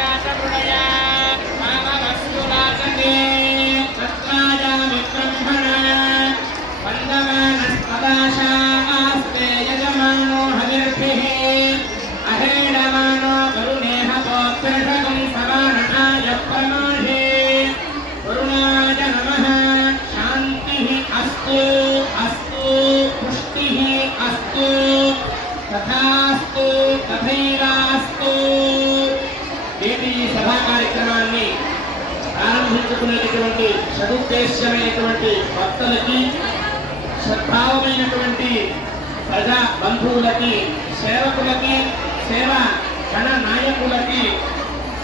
జాతమృడయా మానవస్సులాసనే సదుద్దేశ్యమైనటువంటి భక్తులకి సద్భావమైనటువంటి ప్రజా బంధువులకి సేవకులకి సేవ గణ నాయకులకి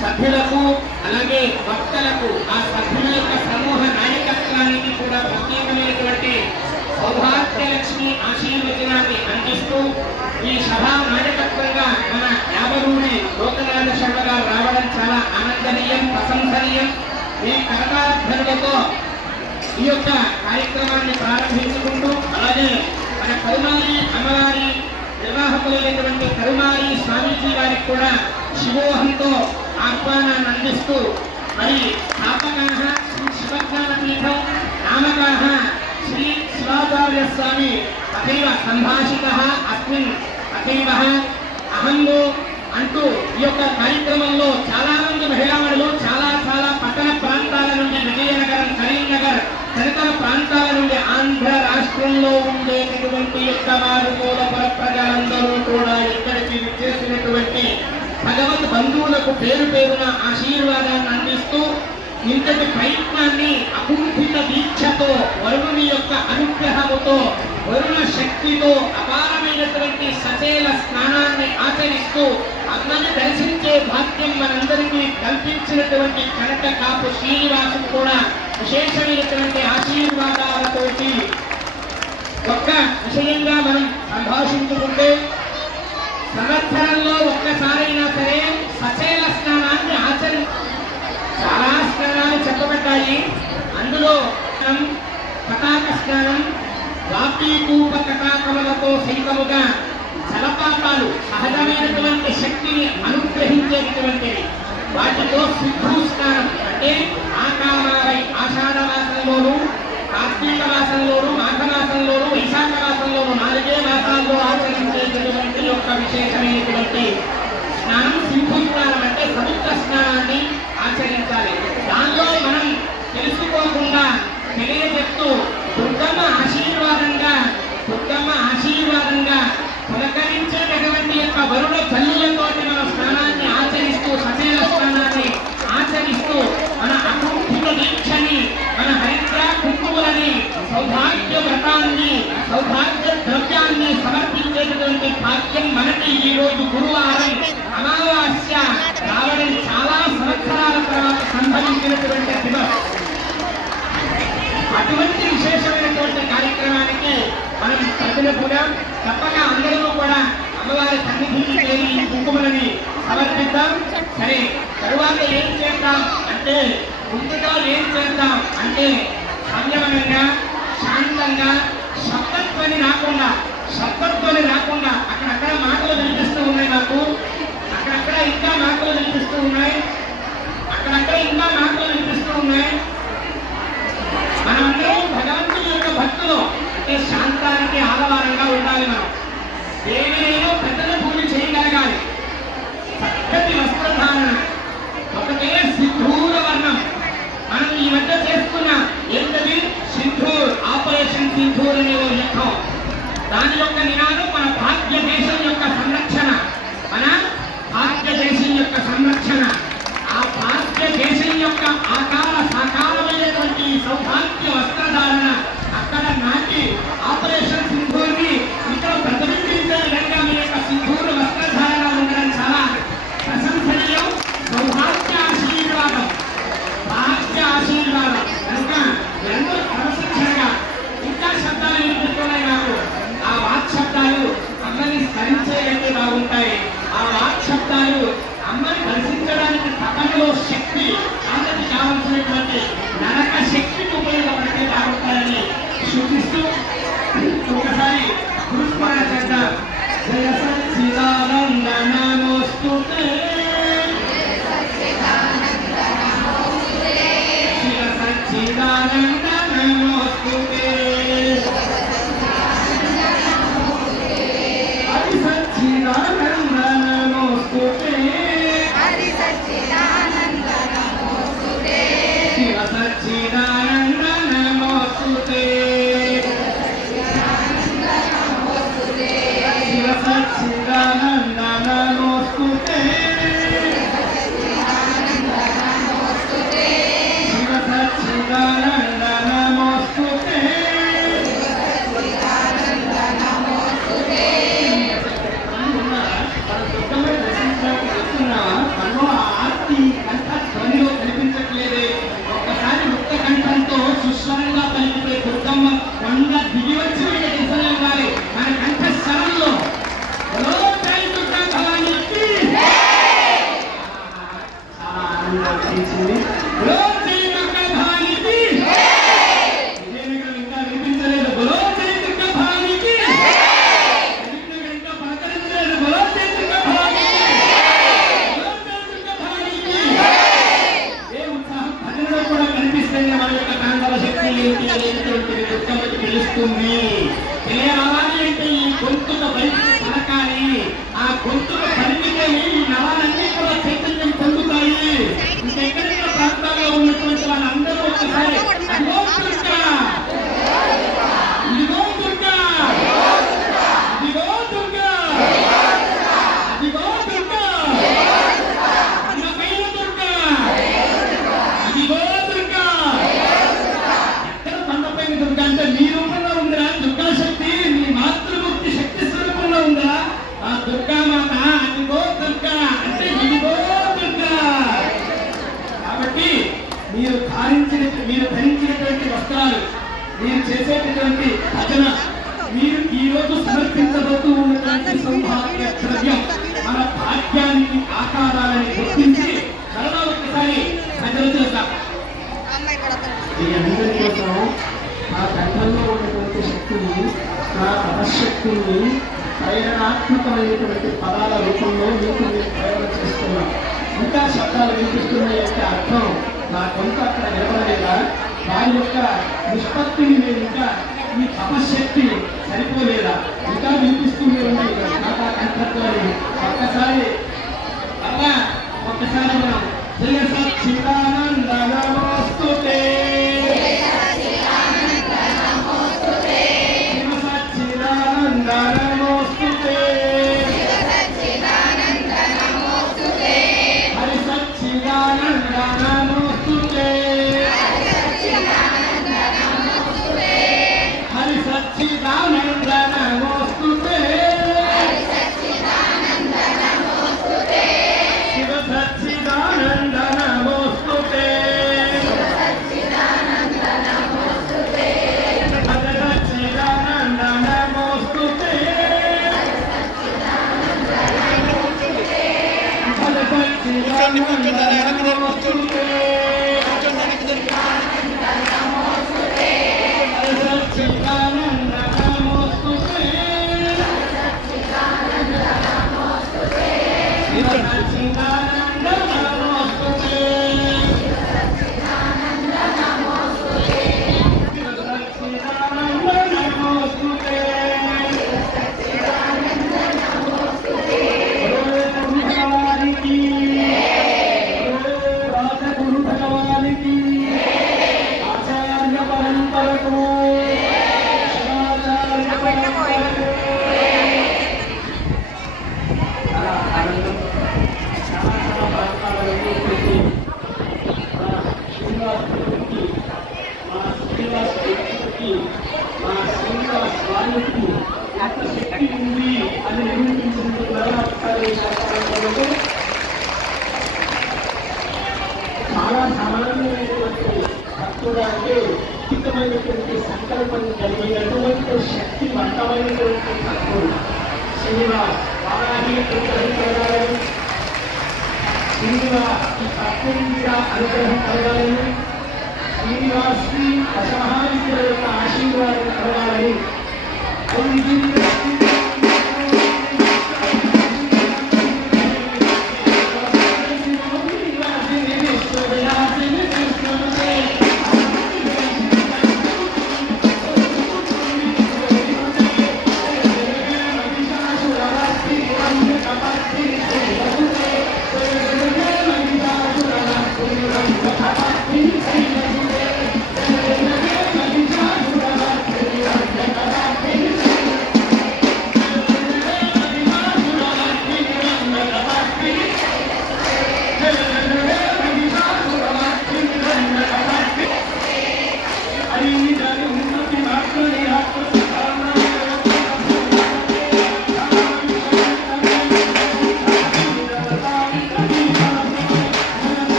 సభ్యులకు అలాగే భక్తులకు ఆ సభ్యుల యొక్క సమూహ నాయకత్వానికి కూడా ప్రత్యేకమైనటువంటి సౌభాగ్యలక్ష్మి ఆశీర్వచనాన్ని అందిస్తూ ఈ సభా నాయకత్వంగా మన యాభరూరి లోకనాథ శర్మ గారు రావడం చాలా ఆనందనీయం ప్రశంసనీయం. మీ కరతాధ్వనులతో ఈ యొక్క కార్యక్రమాన్ని ప్రారంభించుకుంటూ అలాగే మన కరుమారి అమ్మవారి నిర్వాహకులైనటువంటి కరుమారి స్వామీజీ వారికి కూడా శివోహంతో ఆహ్వానాన్ని అందిస్తూ మరి స్థాపకాహ శ్రీ శివజ్ఞాన పీఠం నామకాహ శ్రీ శివాచార్య స్వామి అతీవ సంభాషిత అస్మిన్ అతీవ అహంలో అంటూ ఈ యొక్క కార్యక్రమంలో చాలా మంది మహిళామణులు చాలా చాలా పట్టణ ప్రాంతాల నుండి విజయనగరం కరీంనగర్ తదితర ప్రాంతాల నుండి ఆంధ్ర రాష్ట్రంలో ఉండేటటువంటి యొక్క వారు కూడా ప్రజలందరూ కూడా ఇక్కడికి విచ్చేసినటువంటి భగవత్ బంధువులకు పేరు పేరున ఆశీర్వాదాన్ని అందిస్తూ ఇంతటి ప్రయత్నాన్ని అకుంఠిత దీక్షతో వరుణుని యొక్క అనుగ్రహముతో వరుణ శక్తితో అపారమైనటువంటి సచేల స్నానాన్ని ఆచరిస్తూ అమ్మని దర్శించే భాగ్యం మనందరికీ కల్పించినటువంటి కనక కాపు శ్రీనివాసు కూడా విశేషమైనటువంటి ఆశీర్వాదాలతోటి ఒక్క విషయంగా మనం సంభాషించుకుంటే సంవత్సరంలో ఒక్కసారైనా సరే సచేల స్నానాన్ని ఆచరి చాలా స్నానాలు చెప్పబడ్డాయి. అందులో స్నానం, కటాక స్నానం వాపీకూప కటాకములతో సైతముగా జలపాతాలు సహజమైనటువంటి శక్తిని అనుగ్రహించేటటువంటివి వాటితో సిద్ధు స్నానం. అంటే ఆకామావై ఆషాఢ మాసంలోను కార్తీక మాసంలోను మాఘ మాసంలోను వైశాఖ మాసంలోను నాలుగే మాసాల్లో ఆచరించేటటువంటి యొక్క విశేషమైనటువంటి స్నానం సింధు స్నానం అంటే సముద్ర స్నానాన్ని ఆచరించాలి దానిలో మనం తెలుసుకోకుండా తెలియజెప్తూ దుర్గమ్మ ఆశీర్వాదంగా దుర్గమ్మ ఆశీర్వాదంగా పులకరించేటటువంటి యొక్క వరుణ తల్లులతోటి మన స్నానాన్ని ఆచరిస్తూ సచేల స్నానాన్ని ఆచరిస్తూ మన అకుంఠిత దీక్షని మన హరిద్ర కుంకుమలని సౌభాగ్య వ్రతాన్ని సౌభాగ్య ద్రవ్యాన్ని సమర్పించేటటువంటి భాగ్యం మనకి ఈ రోజు గురువారం అమావాస్య రావడం చాలా సంవత్సరాల తర్వాత సంభవించినటువంటి దివస్ అటువంటి విశేషమైనటువంటి కార్యక్రమానికి మనం ప్రజలు కూడా తప్పక అందరూ కూడా అమ్మవారి సన్నిధికి చేరి ఈ కుంకుమలని సమర్పిద్దాం సరే తరువాత ఏం చేద్దాం అంటే ముందుగా ఏం చేద్దాం అంటే సంయమనంగా శాంతంగా శబ్దత్వని రాకుండా శబ్దత్వని రాకుండా అక్కడక్కడ మాటలు వినిపిస్తూ ఉన్నాయి నాకు అక్కడక్కడ ఇంకా మాటలు వినిపిస్తూ ఉన్నాయి అక్కడక్కడ ఇంకా మాటలు వినిపిస్తూ ఉన్నాయి మనమందరం భగవంతుని యొక్క భక్తులు అంటే శాంతానికి ఆలవారంగా ఉండాలి మనం దేనినైనా పెద్దల పూజ చేయగలగాలి చక్కటి వస్త్రధారణ ఒకటే సింధూర వర్ణం మనం ఈ మధ్య చేస్తున్న ఏంటది సింధూర్ ఆపరేషన్ సింధూర్ అనే ఓ యుద్ధం దాని యొక్క నినాదం మన భారతదేశం యొక్క సంరక్షణ. మన భారతదేశం యొక్క సంరక్షణ. ఆ భారతదేశం యొక్క ఆకార సకాలమైనటువంటి సౌభాగ్య వస్త్రధారణ అక్కడ నాటి ఆపరేషన్ సింధూర్ని ఇక్కడ ప్రతిబింబించే విధంగా మీ యొక్క సింధూర వస్త్రధారణ ఉండడం చాలా ప్రశంసనీయం సౌభాగ్య ఆశీర్వాదం. భాగ్య ఆశీర్వాదం. ఉన్నటువంటి నరక శక్తికి ఉపయోగపడితే బాగుంటాయని సూచిస్తూ ఒకసారి పురుష్పరాజ చేస్తుంది. తెలియరాని అంటే ఈ గొంతుక బయట కనకాలి ఆ గొంతుక ఈ అందరి కోసం నా గంటల్లో ఉన్నటువంటి శక్తిని నా పదశక్తిని ప్రేరణాత్మకమైనటువంటి పదాల రూపంలో మీకు మీరు ప్రేరణ చేస్తున్నాం. ఇంకా శబ్దాలు వినిపిస్తున్నాయి అంటే అర్థం నా కొంత అక్కడ నిలబడలేదా? వారి యొక్క నిష్పత్తిని నేను ఇంకా ఈ తపశక్తి సరిపోలేదా? ఇంకా వినిపిస్తూనే ఉన్నాయి నాకు ఆ కంఠత్వాన్ని ఒక్కసారి అలా ఒక్కసారి మనం శ్రీయసాద్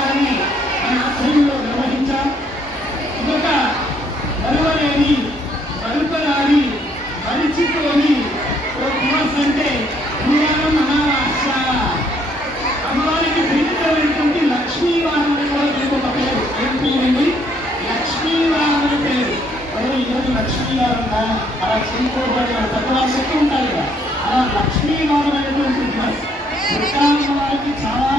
కార్యక్రమాలని మన ఆశ్రమంలో నిర్వహించాం. ఇదొక నలువలేని నలుపరాని మరిచిపోని ఓ కుమార్స్ అంటే పురాణం అనారాశ అమ్మవారికి ప్రీతికరమైనటువంటి లక్ష్మీవాహన కూడా దీనికి ఒక పేరు. ఏం పేరండి లక్ష్మీవాహన పేరు. మరి ఈరోజు లక్ష్మీవారంగా అలా చేయకూడదు పెద్దవాళ్ళు చెప్తూ ఉంటారు కదా. అలా లక్ష్మీవారం అనేటువంటి దివస్ వారికి చాలా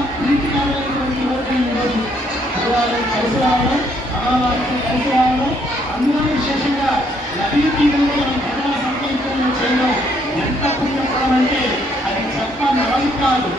తీసుకురావడం అందులో విశేషంగా నదీ తీరంలో మనం ప్రజల సంకల్పం చేయడం ఎంత పుణ్యపడం అది చెప్ప కాదు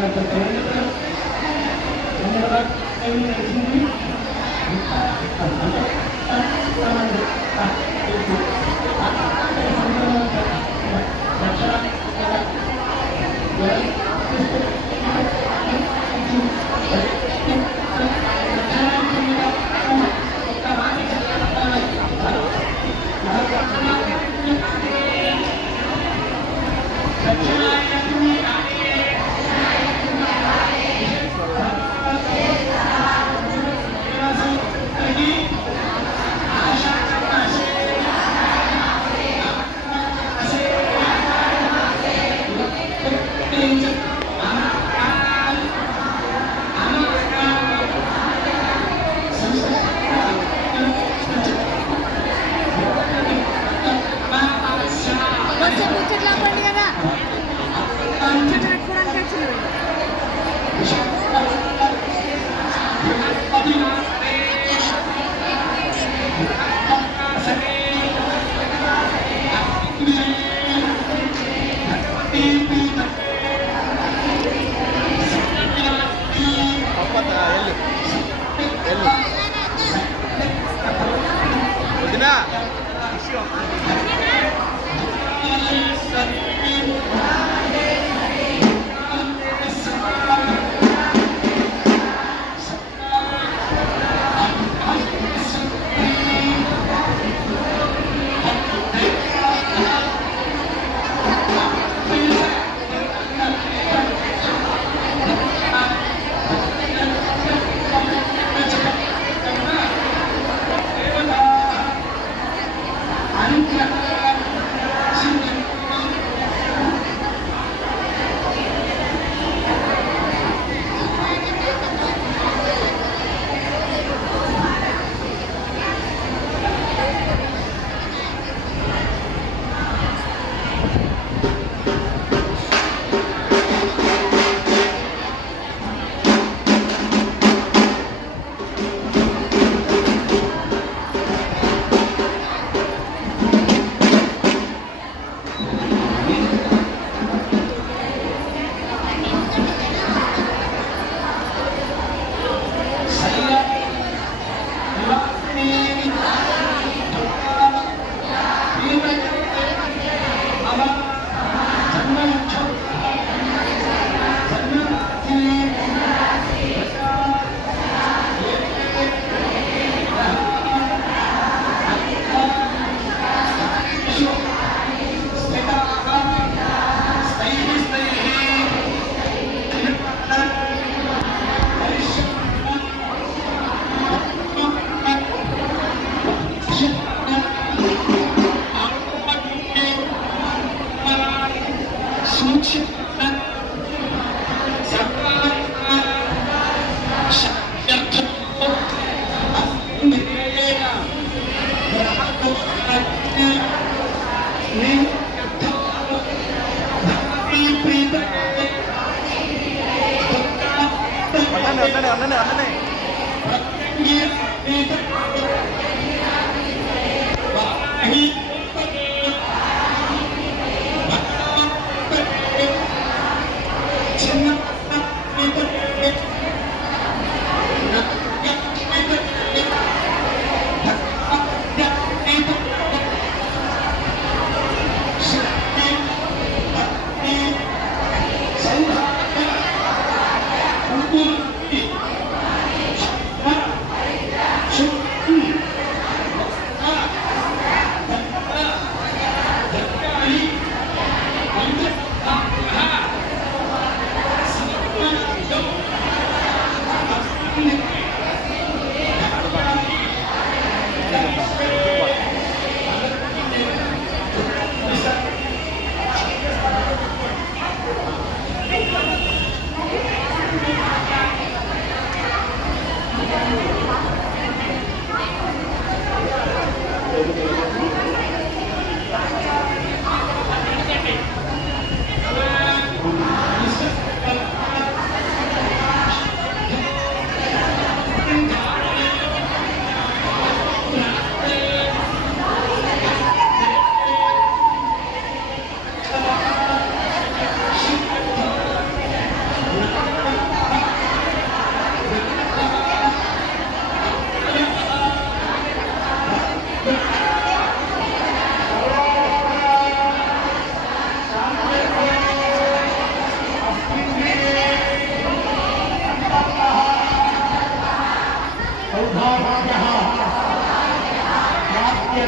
Thank you.